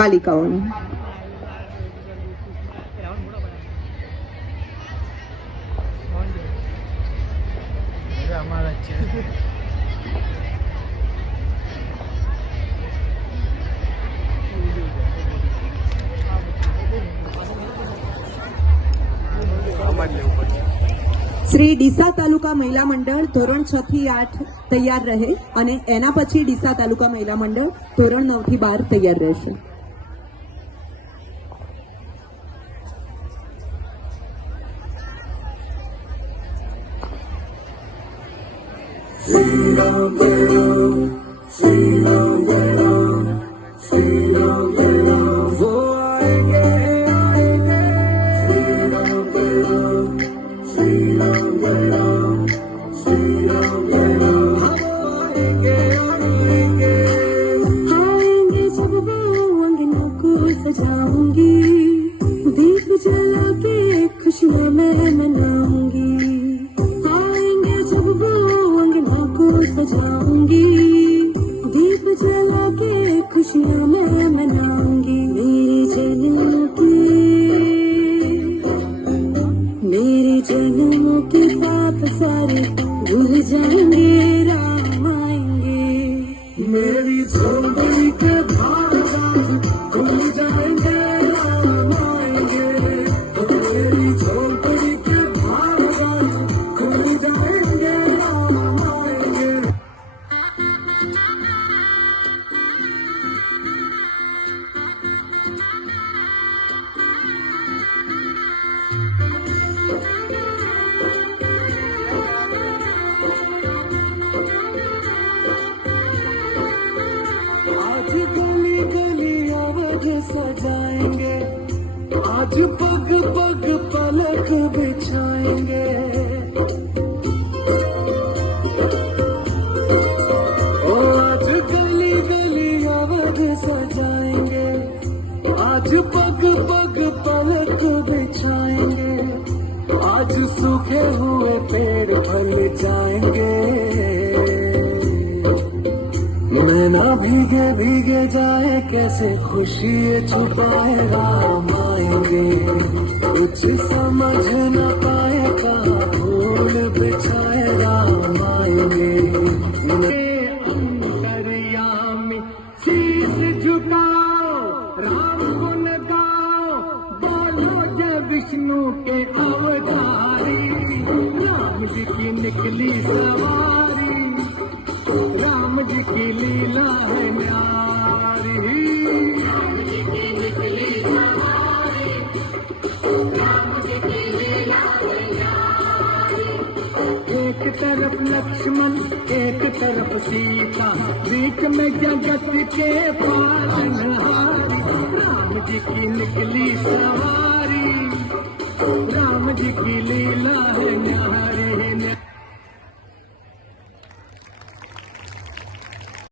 બાલિકાઓને શ્રી ડીસા તાલુકા મહિલા મંડળ ધોરણ 6 થી 8 તૈયાર રહે અને એના પછી ડીસા તાલુકા મહિલા મંડળ ધોરણ 9 થી 12 તૈયાર રહેશે. सजाऊंगी दीप जला के खुशियां मैं मनाऊंगी. आएंगे जब वो अंगना को सजाऊंगी दीप जला के खुशियां मैं मनाऊंगी. मेरे जन्मों के पाप सारे भूल जाएंगे. राम आएंगे मेरी झोपड़ी के सजाएंगे आज पग पग पलक बिछाएंगे. ओ आज गली गली अवध सजाएंगे आज पग पग पलक बिछाएंगे. आज सूखे हुए पेड़ फल जाएंगे. मैं ना भीगे भीगे जाए कैसे खुशी छुपाए. राम आएंगे कुछ समझ न पाए कहाँ फूल बिछाए. राम आएंगे अंतरिया में शीश झुकाओ राम गुण गाओ बोलो जय विष्णु के अवतारी. राम जी की निकली सवारी राम जी की लीला है न्यारी. राम जी की निकली सवारी राम जी की लीला है न्यारी. एक तरफ लक्ष्मण एक तरफ सीता बीच में जगत के पालनहारी. राम जी की निकली सवारी राम जी की लीला है न्यारी.